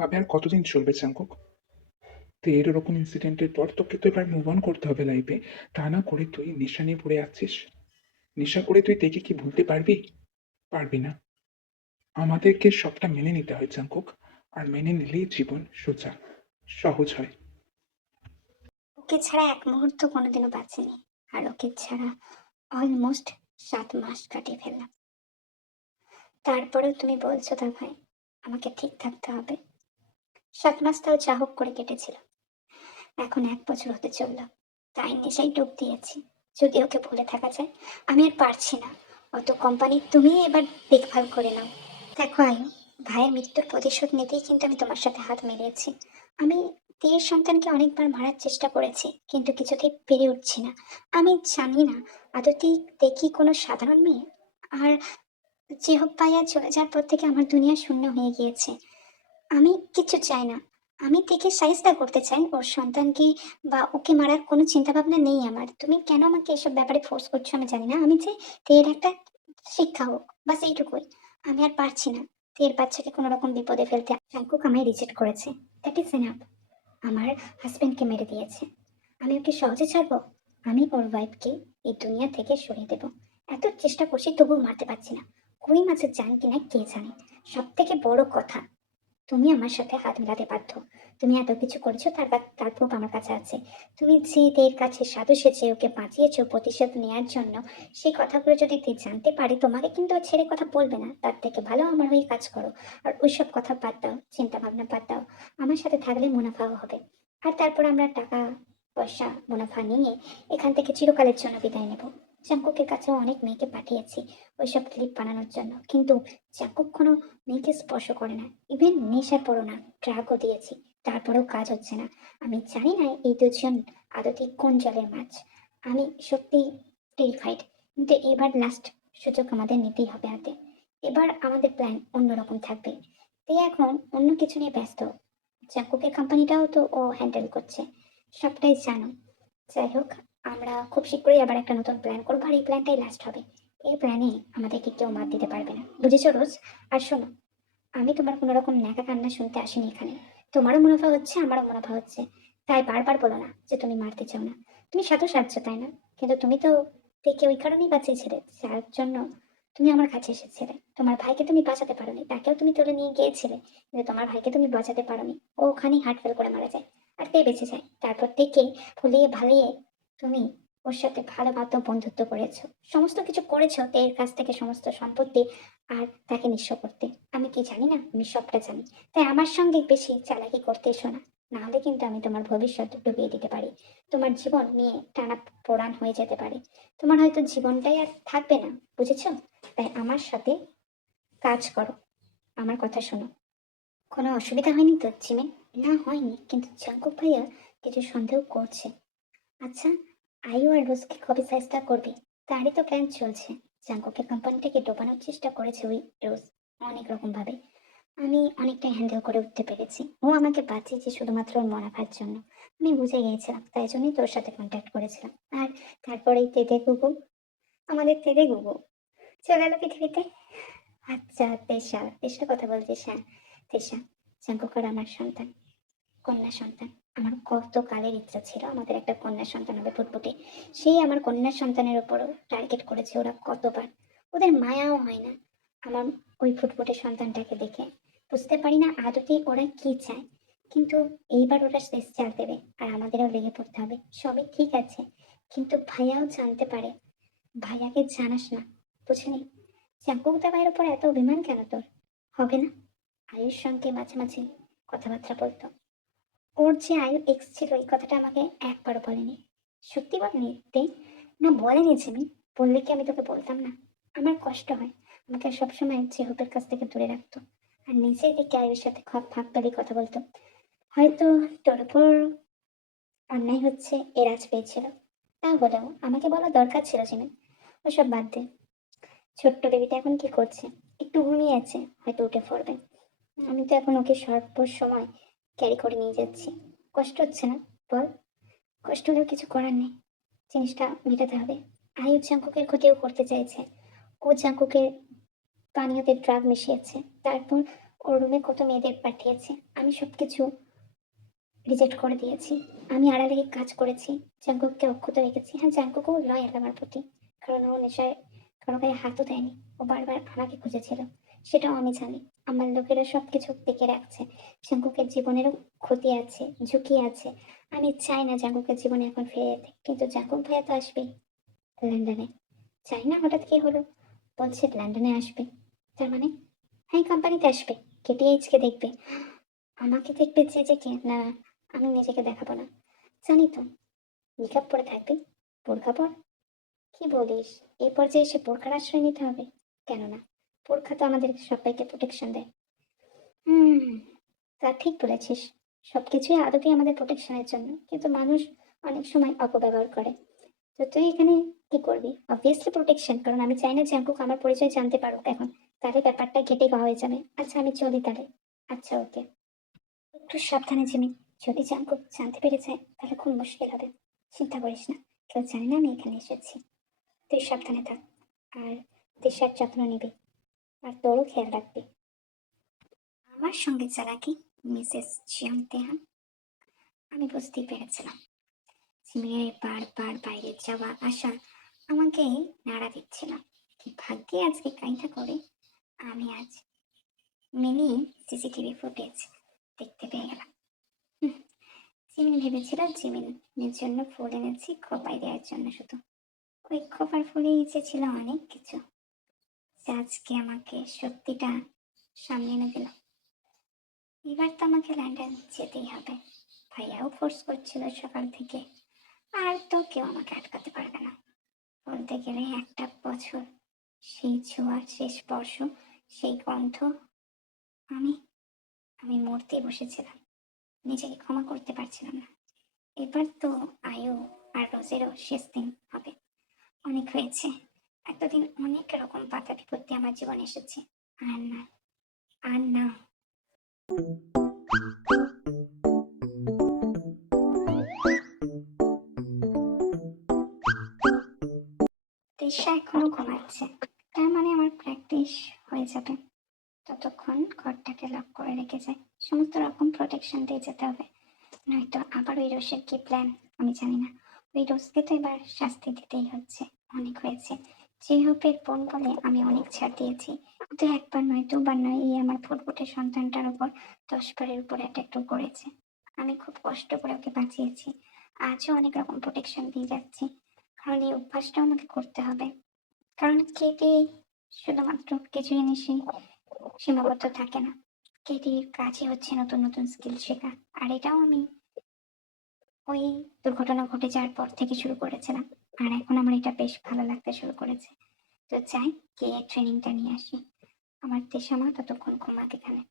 ভাবে আর কতদিন চলবে চাঙ্কুক? তো এরকম ইনসিডেন্টের পর তোকে তো এবার মুভ অন করতে হবে লাইফে। তা না করে তুই নেশা নিয়ে পড়ে আছিস। নেশা করে তুই দেখে কি ভুলতে পারবি? পারবি না। আমাদেরকে সবটা মেনে নিতে হয় চাঙ্কুক। আর মেনে নিলেই জীবন সোজা, সহজ হয়। ওকে ছাড়া এক মুহূর্ত কোনোদিনও বাঁচিনি। আর ওকে ছাড়া অলমোস্ট 7 মাস কাটিয়ে ফেললাম। তারপরেও তুমি বলছো তা ভাই আমাকে ঠিক থাকতে হবে। 7 মাস তাও যা হোক করে কেটেছিল, এখন 1 বছর হতে চললো। তাই নেশাই ডুব দিয়েছি। যদি ওকে ভুলে থাকা যায়, আমি আর পারছি না। অত কোম্পানি তুমি এবার দেখভাল করে নাও। দেখো আয়ু, ভাইয়ের মৃত্যুর প্রতিশোধ নিতেই কিন্তু আমি তোমার সাথে হাত মিলিয়েছি। আমি তীর সন্তানকে অনেকবার মারার চেষ্টা করেছি, কিন্তু কিছুতেই পেরে উঠছি না। আমি জানি না আদতেই দেখি কোনো সাধারণ মেয়ে। আর যে হোক ভাইয়া চলে যাওয়ার পর থেকে আমার দুনিয়া শূন্য হয়ে গিয়েছে। আমি কিছু চাই না। আমি তেকে শায়েস্তা করতে চাই ওর সন্তানকে, বা ওকে মারার কোনো চিন্তা ভাবনা নেই আমার। তুমি কেন আমাকে এসব ব্যাপারে ফোর্স করছো আমি জানি না। আমি যে তের একটা শিক্ষা হোক, বাস এইটুকুই। আমি আর পারছি না তের বাচ্চাকে কোনো রকম বিপদে ফেলতে। জাঙ্কুক আমায় রিজেক্ট করেছে, দ্যাট ইজ এনাফ। আমার হাজবেন্ডকে মেরে দিয়েছে, আমি ওকে সহজে ছাড়বো? আমি ওর ওয়াইফকে এই দুনিয়া থেকে সরিয়ে দেবো। এত চেষ্টা করছি তবুও মারতে পারছি না। কই মাছের জান কিনা কে জানে। সব থেকে বড় কথা, তুমি আমার সাথে হাত মেলাতে বাধ্য। তুমি এত কিছু করেছো, তার প্রুফ আমার কাছে আছে। তুমি যে দের কাছে সাধু সেজে ওকে বাঁচিয়েছো প্রতিশোধ নেওয়ার জন্য, সেই কথাগুলো যদি তে জানতে পারে তোমাকে কিন্তু আর ছেড়ে কথা বলবে না। তার থেকে ভালো আমার হয়ে কাজ করো। আর ওইসব কথা বাদ দাও, চিন্তা ভাবনা বাদ দাও। আমার সাথে থাকলে মুনাফাও হবে। আর তারপর আমরা টাকা পয়সা মুনাফা নিয়ে এখান থেকে চিরকালের জন্য বিদায় নেব। চাঙ্কুকের কাছেও অনেক মেয়েকে পাঠিয়েছি ওইসব ক্লিপ বানানোর জন্য, কিন্তু চাঙ্কুক কোনো মেয়েকে স্পর্শ করে না। ইভেন নেশার পড়ো না, ড্রাগও দিয়েছি, তারপরেও কাজ হচ্ছে না। আমি জানি না এই দুজন আদতে কোন জলের মাছ। আমি সত্যি টেরিফাইড। কিন্তু এবার লাস্ট সুযোগ আমাদের নিতেই হবে হাতে। এবার আমাদের প্ল্যান অন্যরকম থাকবে। তে এখন অন্য কিছু নিয়ে ব্যস্ত। চাকুকের কোম্পানিটাও তো ও হ্যান্ডেল করছে, সবটাই জানো। যাই হোক, আমরা খুব শীঘ্রই আবার একটা নতুন প্ল্যান করবো, আর এই প্ল্যানটাই লাস্ট হবে। এই প্ল্যানে আমাদেরকে কেউ মাত দিতে পারবে না, বুঝেছো রোজ? আর শোনো, আমি তোমার কোনো রকম ন্যাকা কান্না শুনতে আসিনি এখানে। তোমারও মুনাফা হচ্ছে, আমারও মুনাফা হচ্ছে। তাই বারবার বলো না যে তুমি মারতে চাও না। তুমি সাধু সাজছো তাই না? কিন্তু তুমি তো থেকে ওই কারণেই বাঁচিয়েছিলে, যার জন্য তুমি আমার কাছে এসেছিলে। তোমার ভাইকে তুমি বাঁচাতে পারোনি, তাকেও তুমি তুলে নিয়ে গিয়েছিলে, কিন্তু তোমার ভাইকে তুমি বাঁচাতে পারোনি। ও ওখানেই হার্ট ফেল করে মারা যায়, আর তে বেঁচে যায়। তারপর থেকে ফুলিয়ে ভালিয়ে তুমি ওর সাথে ভালো মতো বন্ধুত্ব করেছো, সমস্ত কিছু করেছো তের কাছ থেকে সমস্ত সম্পত্তি আর তাকে নিঃস্ব করতে। আমি কি জানি না? আমি সবটা জানি। তাই আমার সঙ্গে বেশি চালাকি করতে এসো না, না হলে কিন্তু আমি তোমার ভবিষ্যৎ ডুবিয়ে দিতে পারি। তোমার জীবন নিয়ে টানা পোড়ান হয়ে যেতে পারে। তোমার হয়তো জীবনটাই আর থাকবে না, বুঝেছো? তাই আমার সাথে কাজ করো, আমার কথা শোনো। কোনো অসুবিধা হয়নি তো জিমে? না হয়নি, কিন্তু জাঙ্কুক ভাইয়া কিছু সন্দেহ করছে। আচ্ছা, আইও আর রোজকে কবে চেষ্টা করবি? তারই তো প্ল্যান চলছে। জাঙ্কুকের কোম্পানিটাকে ডোবানোর চেষ্টা করেছে ওই রোজ, অনেক রকম ভাবে। আমি অনেকটাই হ্যান্ডেল করে উঠতে পেরেছি। ও আমাকে বাঁচিয়েছে শুধুমাত্র ওর মুনাফার জন্য। আমি বুঝে গিয়েছিলাম, তাই জন্যই তোর সাথে কন্ট্যাক্ট করেছিলাম। আর তারপরেই তেদে গুগু, আমাদের তেদে গুগু চলে এলো পৃথিবীতে। আচ্ছা, তেষা তেষার কথা বলছিস? হ্যাঁ, তেষা জাঙ্কুকার আমার সন্তান, কন্যা সন্তান। আমার কত কালের ইচ্ছা ছিল আমাদের একটা কন্যা সন্তান হবে ফুটফুটে। সেই আমার কন্যা সন্তানের উপরও টার্গেট করেছে ওরা কতবার। ওদের মায়াও হয় না আমার ওই ফুটফুটে সন্তানটাকে দেখে। বুঝতে পারি না আদতে ওরা কি চায়। কিন্তু এইবার ওরা শেষ চাল দেবে, আর আমাদেরও লেগে পড়তে হবে। সবই ঠিক আছে, কিন্তু ভাইয়াও জানতে পারে। ভাইয়াকে জানাস না, বুঝলি? চাকুকদা ভাইয়ের উপর এত অভিমান কেন তোর? হবে না? আয়ুর সঙ্গে মাঝে মাঝে কথাবার্তা বলতো। ওর যে আয়ু এক্স ছিল এই কথাটা আমাকে একবারও বলেনি। সত্যি বলেনি তে? না বলেনি জিমি। বললে কি আমি তোকে বলতাম না? আমার কষ্ট হয়, আমাকে সবসময় জেহুপের কাছ থেকে দূরে রাখতো, আর নিজে থেকে আয়ুর সাথে খপ ফাঁক পেলে কথা বলতো। হয়তো তোর উপর অন্যায় হচ্ছে এর আজ পেয়েছিল। তা বলেও আমাকে বলা দরকার ছিল জিমি। ওসব বাদ দে। ছোট্ট বেবিটা এখন কি করছে? একটু ঘুমিয়ে আছে, হয়তো উঠে পড়বে। আমি তো এখন ওকে সর্ব সময় ক্যারি করে নিয়ে যাচ্ছি। কষ্ট হচ্ছে না? বল। কষ্ট হলেও কিছু করার নেই, জিনিসটা মেটাতে হবে। আয়ু চাঙ্কুকের ক্ষতিও করতে চাইছে। ও চাঙ্কুকের পানীয়তে ড্রাগ মিশিয়েছে, তারপর ওর রুমে কত মেয়েদের পাঠিয়েছে, আমি সবকিছু রিজেক্ট করে দিয়েছি। আমি আড়ালে গিয়ে কাজ করেছি, জাঙ্কুককে অক্ষত রেখেছি। হ্যাঁ, জাঙ্কুকও লয়াল আমার প্রতি, কারণ ও নেশায় কারো গায়ে হাতও দেয়নি। ও বারবার আমাকে খুঁজেছিল, সেটাও আমি জানি। আমার লোকেরা সবকিছু টিকে রাখছে। জাঙ্কুকের জীবনেরও ক্ষতি আছে, ঝুঁকি আছে। আমি চাই না জাঙ্কুকের জীবনে এখন ফিরে যেতে, কিন্তু জাঙ্কুক ভাইয়া তো আসবেই লন্ডনে। চাই না হঠাৎ কি হলো, বলছে লন্ডনে আসবে, তার মানে হ্যাঁ কোম্পানিতে আসবে, কেটিএইচ কে দেখবে। আমাকে দেখবে যে কে না, আমি নিজেকে দেখাবো না। জানি তো, নিকাব পরে থাকবি, বোরখা পর। কি বলিস, এই পর্যায়ে এসে বোরখার আশ্রয় নিতে হবে? কেন না, বোরখা তো আমাদের সবাইকে প্রোটেকশন দেয়। হুম, তা ঠিক বলেছিস। সবকিছুই আদতে আমাদের প্রোটেকশনের জন্য, কিন্তু মানুষ অনেক সময় অপব্যবহার করে। তো তুই এখানে কি করবি? অবভিয়াসলি প্রোটেকশন, কারণ আমি চাই না যে আঙ্কুক আমার পরিচয় জানতে পারুক এখন। তাহলে ব্যাপারটা ঘেটে হয়ে যাবে। আচ্ছা আমি চলি তাহলে। আচ্ছা ওকে। একটু সাবধানে জিমি, যদি জাঙ্কুক জানতে পেরে যায় তাহলে খুব মুশকিল হবে। চিন্তা করিস না, কেউ জানে না আমি এখানে এসেছি। তুই সাবধানে থাক, আর দিশার যত্ন নিবি, আর তোরও খেয়াল রাখবি। আমার সঙ্গে চালাকি, মিসেস জিয়াং তেহান। আমি বুঝতেই পেরেছিলাম জিমিনের বারবার বাইরে যাওয়া আসা আমাকে নাড়া দিচ্ছিল। কি ভাগ্যে আজকে কাইটা করে আমি আজ মিনি সিসিটিভি ফুটেজ দেখতে পেয়ে গেলাম। হুম, জিমিন ভেবেছিল জিমিনের জন্য ফুল এনেছি খোপায় দেওয়ার জন্য, শুধু ওই খোপার ফুলেই যে ছিল অনেক কিছু। সে আজকে আমাকে সত্যিটা সামনে এনে দিল। এবার তো আমাকে লন্ডন যেতেই হবে। ভাইয়াও ফোর্স করছিল সকাল থেকে, আর তো কেউ আমাকে আটকাতে পারবে না। বলতে গেলে একটা বছর, সেই ছোঁয়া, সেই স্পর্শ, সেই গন্ধ, আমি আমি মরতেই বসেছিলাম, নিজেকে ক্ষমা করতে পারছিলাম না। এবার তো আয়ু আর রোজেরও শেষ দিন হবে। অনেক হয়েছে, এতদিন অনেক রকম বাধা বিপত্তি আমার জীবনে এসেছে। আর না, আর না। তৃষা এখনো ঘুমাচ্ছে, তার মানে আমার প্র্যাকটিস হয়ে যাবে। ততক্ষণ ঘরটাকে লক করে রেখে যায়, সমস্ত রকম প্রোটেকশন দিয়ে যেতে হবে, নয়তো আবার ওই রোষের কি প্ল্যান আমি জানি না। ওই রোজকে তো এবার শাস্তি দিতেই হচ্ছে, অনেক হয়েছে। যে হোপের বোন বলে আমি অনেক ছাড় দিয়েছি, কিন্তু একবার নয় দুবার নয়, এই আমার ফুটফুটে সন্তানটার উপর 10 বারের উপর অ্যাটাক করেছে। আমি খুব কষ্ট করে ওকে বাঁচিয়েছি, আজও অনেক রকম প্রোটেকশন দিয়ে যাচ্ছি, কারণ এই অভ্যাসটাও আমাকে করতে হবে। কারণ কেটে শুধুমাত্র কিছু জিনিসই সীমাবদ্ধ থাকে না, কেটির কাজই হচ্ছে নতুন নতুন স্কিল শেখা। আর এটাও আমি ওই দুর্ঘটনা ঘটে যাওয়ার পর থেকে শুরু করেছিলাম, আর এখন আমার এটা বেশ ভালো লাগতে শুরু করেছে। তো চাই গিয়ে ট্রেনিংটা নিয়ে আসি। আমার দেশামা ততক্ষণ ঘুমাক এখানে।